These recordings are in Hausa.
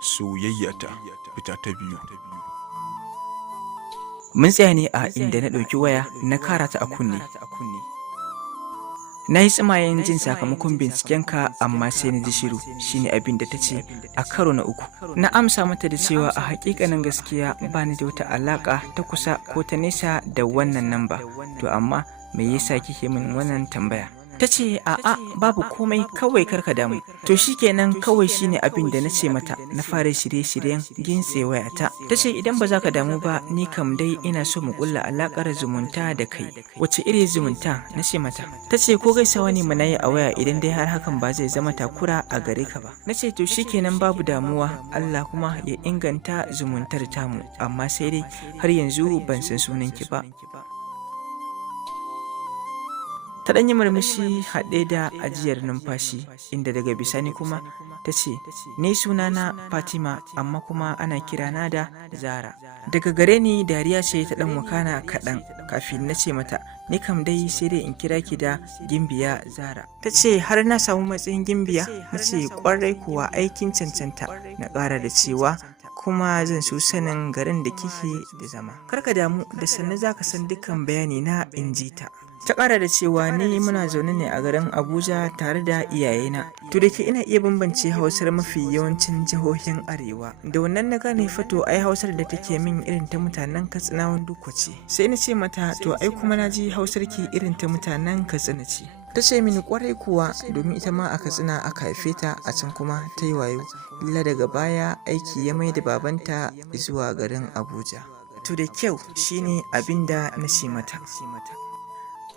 Soyayyata fita ta biyu. Mun tsaya ne a inda na ɗauki waya na kara ta a kunne. Na yi tsimayen jin sakamakon bincikenka amma sai na ji shiru, shine abin da ta ce a karo na uku. Na amsa mata da cewa a hakikanin gaskiya ba ni da wata alaƙa ta kusa ko ta nesa da wannan namba. To amma me yasa kike min wannan tambaya? Ta ce a'a babu komai, kawai karka damu. To shikenan, kawai shine abin da na ce mata. Na fara shirye-shiryen gintse wayata. Ta ce idan ba za ka damu ba, ni kam dai ina so mu kulla alakar zumunta da kai. Wace iri zumunta? Na ce mata. Ta ce ko gaisawa ne muna yi a waya idan dai har hakan ba zai zama takura a gare ka ba. Na ce to shikenan, babu damuwa, Allah kuma ya inganta zumuntar tamu, amma sai dai har yanzu ban san sunanki ba. Ta ɗanyi murmushi haɗe da ajiyar numfashi, inda daga bisani kuma ta ce, ni sunana Fatima amma kuma ana kirana da Zara. Daga gare ni dariya ce ta ɗan wakana kaɗan kafin na ce mata, ni kam dai sai dai in kira ki da Gimbiya Zara. Ta ce har na samu matsayin Gimbiya? Na ce ƙwarai kuwa, aikin cancanta. Na ƙara da cewa kuma zan so sanin garin da kike da zama. Karka damu, da sannu za ka san dukkan bayani na, in ji ta. Ta ƙara da cewa ni muna zaune ne a garin Abuja tare da iyayena. To da ke ina iya bambance Hausar mafi yawancin jihohin Arewa. Da wannan na gane fato ai Hausar da take min irin ta mutanen Katsinawan Dukko ce. Sai na ce mata to ai kuma na ji Hausar ki irin ta mutanen Katsina ce. Ta ce mini kwarai kuwa, domin ita ma a Katsina aka haife ta, a can kuma ta yi wayo. Illa daga baya aiki ya mai da babanta zuwa garin Abuja. To da kyau, shine abin da na ce mata.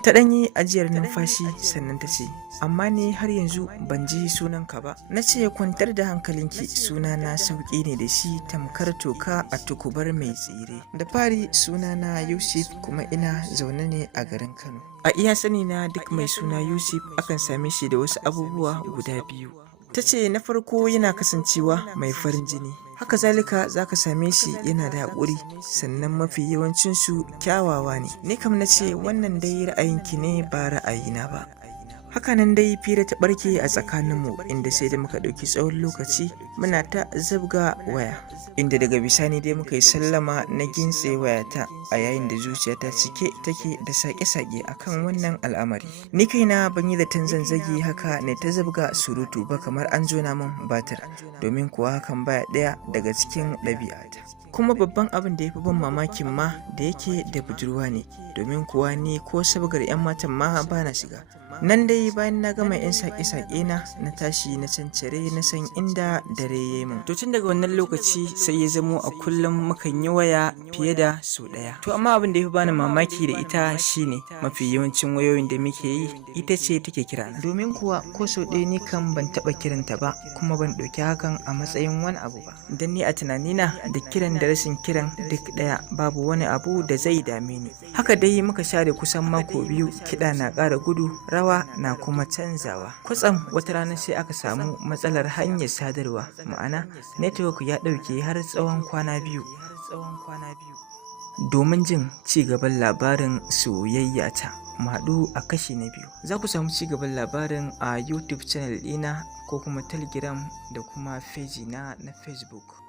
Ta ɗanyi ajiyar numfashi sannan ta ce, amma ni har yanzu ban ji sunanka ba. Na ce kwantar da hankalinki, sunana sauƙi ne da shi tamkar toka a tukubar mai tsire. Da fari sunana Yusuf kuma ina zaune ne a garin Kano. A iya sani na duk mai suna Yusuf akan same shi da wasu abubuwa guda biyu. Ta ce na farko yana kasancewa mai farin jini. Haka zalika za ka same shi yana da haƙuri, sannan mafi yawancinsu kyawawa ne. Ni kam na ce wannan dai ra'ayinki ne ba ra'ayina ba. Hakanan dai fira ta ɓarke a tsakaninmu, inda sai da muka ɗauki tsawon lokaci muna ta zabga waya, inda daga bisani dai muka yi sallama na gintse wayata a yayin da zuciyata cike take da sake-sake akan wannan al'amari. Ni kaina ban yi zaton zanzagi haka ne ta zabga surutu ba, kamar an jona min batir, domin kuwa hakan baya ɗaya daga cikin ɗabi'ata. Kuma babban abin da ya fi ban mamakin ma da yake da budurwa ne, domin kuwa ni ko sabgar 'yan matan ma ba na shiga. Nan dai bayan na gama 'yan saƙe-saƙe na tashi na cancare na san inda dare ya yi min. To tun daga wannan lokaci sai ya zamo a kullum mukan yi waya fiye da sau ɗaya. To amma abin da ya fi bani mamaki da ita shine mafi yawancin wayoyin da muke yi ita ce take kirana. Domin kuwa ko sau ɗaya ni kan ban taɓa kiranta ba, kuma ban ɗauki hakan a matsayin wani abu ba. Dan ni a tunanina da kiran da rashin kiran duk ɗaya, babu wani abu da zai dame ni. Haka dai muka share kusan mako biyu, kiɗa na ƙara gudu, rawa na kuma canzawa. Kwatsam wata rana sai aka ta matsalar hanyar sadarwa, ma'ana network ya ɗauke har tsawon kwana biyu. Domin jin ci gaban labarin soyayyata, mu haɗu a kashi na biyu. Za ku samu ci gaban labarin a YouTube channel ɗina ko kuma Telegram da kuma feji na Facebook.